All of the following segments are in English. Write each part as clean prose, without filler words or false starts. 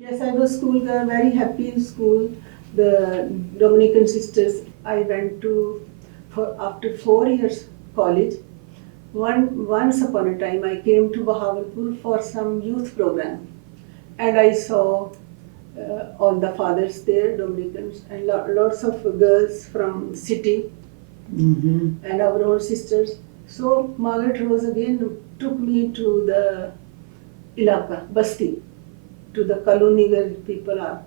Yes, I was school girl, very happy in school. The Dominican sisters, I went to for after 4 years college. Once upon a time, I came to Bahawalpur for some youth program, and I saw all the fathers there, Dominicans, and lots of girls from city, and our own sisters. So Margaret Rose again took me to the Ilaka, Basti, to the colony where people are.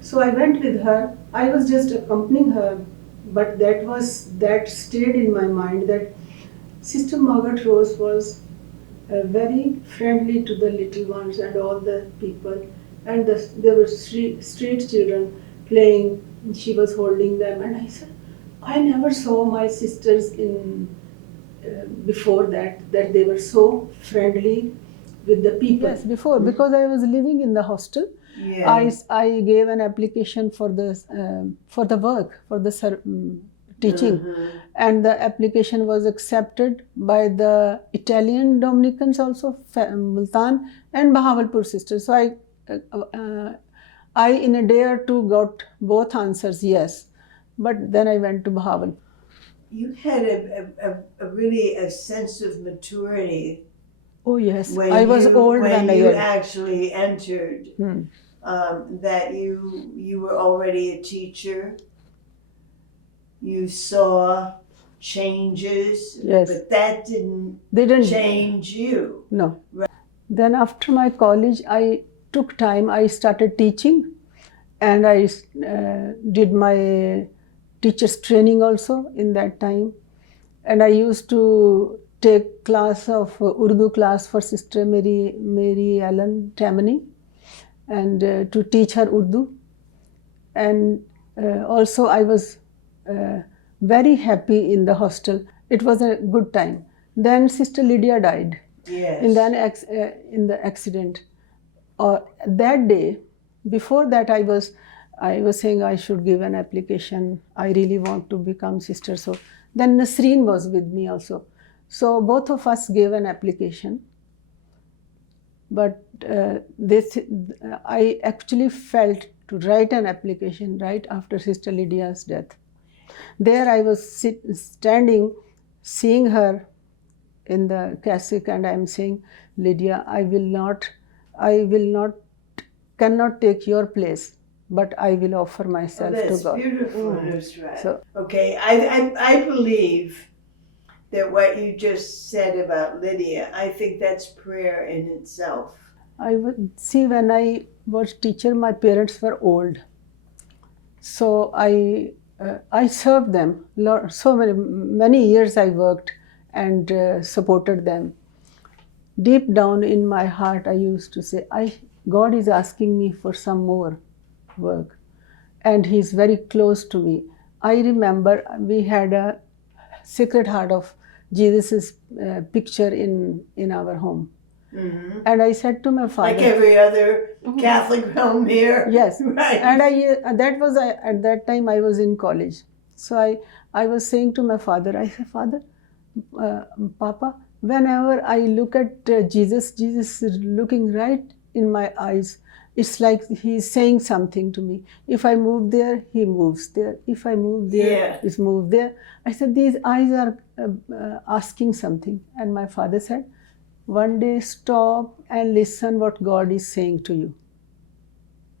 So I went with her. I was just accompanying her, but that stayed in my mind that Sister Margaret Rose was very friendly to the little ones and all the people, and there were street children playing. She was holding them, and I said, I never saw my sisters in before that they were so friendly with the people. Yes, before, because I was living in the hostel. Yeah. I gave an application for the work for the teaching, and the application was accepted by the Italian Dominicans also, Multan and Bahawalpur sisters. So I in a day or two got both answers yes, but then I went to Bahawalpur. You had a really a sense of maturity. Oh yes, I was old when you actually entered. That you were already a teacher. You saw changes, yes, but that didn't change you. No. Right. Then after my college, I took time. I started teaching, and I did my teacher's training also in that time. And I used to take class of Urdu class for Sister Mary Ellen Tammany, and to teach her Urdu. And also I was very happy in the hostel. It was a good time. Then Sister Lydia died. Yes. In the accident. That day, before that, I was saying I should give an application. I really want to become sister. So then Nasreen was with me also. So both of us gave an application. But I actually felt to write an application right after Sister Lydia's death. There I was standing, seeing her in the cassock, and I am saying, Lydia, cannot take your place, but I will offer myself to God. That's beautiful, Nusrat. So, okay, I believe that what you just said about Lydia, I think that's prayer in itself. I would see when I was teacher, my parents were old, so I served them. So many years I worked and supported them. Deep down in my heart, I used to say, God is asking me for some more work, and He's very close to me. I remember we had a Sacred Heart of Jesus' picture in our home. Mm-hmm. And I said to my father, like every other Catholic home here. Yes, right. And that was at that time I was in college. So I was saying to my father, I said, Father, Papa, whenever I look at Jesus is looking right in my eyes. It's like He's saying something to me. If I move there, He moves there. If I move there, He's moved there. I said, these eyes are asking something. And my father said, one day stop and listen what God is saying to you.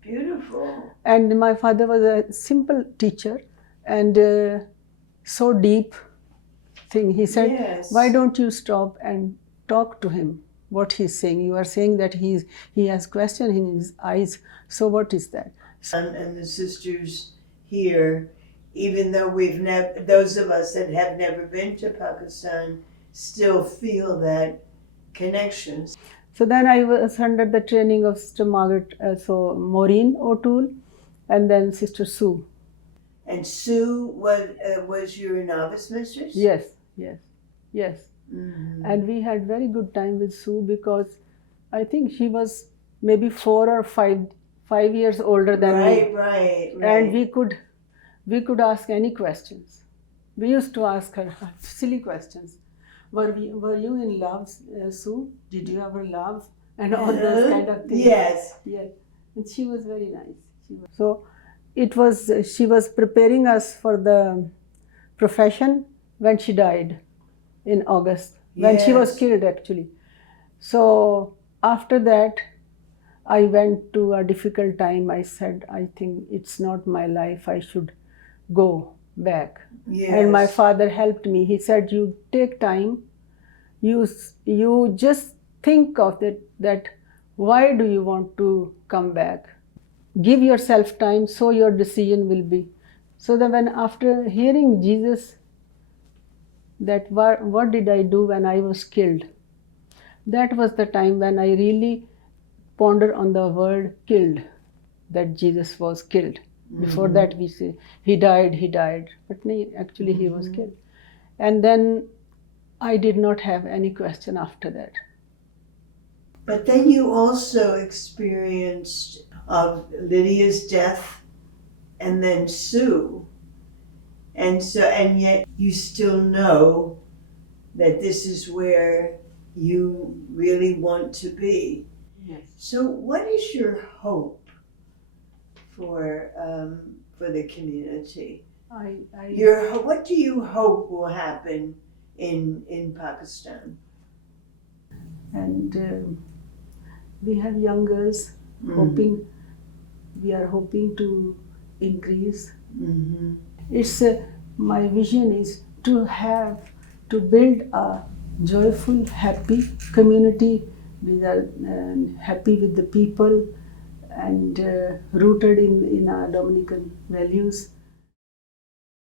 Beautiful. And my father was a simple teacher, and so deep thing. He said, yes, why don't you stop and talk to Him? What He's saying. You are saying that he has question in His eyes. So what is that? And the sisters here, even though those of us that have never been to Pakistan, still feel that connections. So then I was under the training of Sister Margaret, Maureen O'Toole, and then Sister Sue. And Sue was your novice mistress? Yes. Mm-hmm. And we had very good time with Sue because I think she was maybe 4 or 5 years older than me. Right. And we could ask any questions. We used to ask her silly questions. Were you in love, Sue? Did you ever love? And all those kind of things. Yes. Yeah. And she was very nice. So it was, she was preparing us for the profession when she died in August, when she was Yes. killed actually. So after that, I went to a difficult time. I said, I think it's not my life. I should go back. Yes. And my father helped me. He said, you take time. You just think of it, that why do you want to come back? Give yourself time, so your decision will be. So that when after hearing Jesus, that what did I do when I was killed? That was the time when I really pondered on the word killed, that Jesus was killed. Before that we say he died, but no, actually he was killed. And then I did not have any question after that. But then you also experienced of Lydia's death and then Sue. And yet you still know that this is where you really want to be. Yes. So what is your hope for the community? What do you hope will happen in Pakistan? And we have young girls we are hoping to increase. Mm-hmm. It's my vision is to build a joyful, happy community. We are happy with the people and rooted in our Dominican values.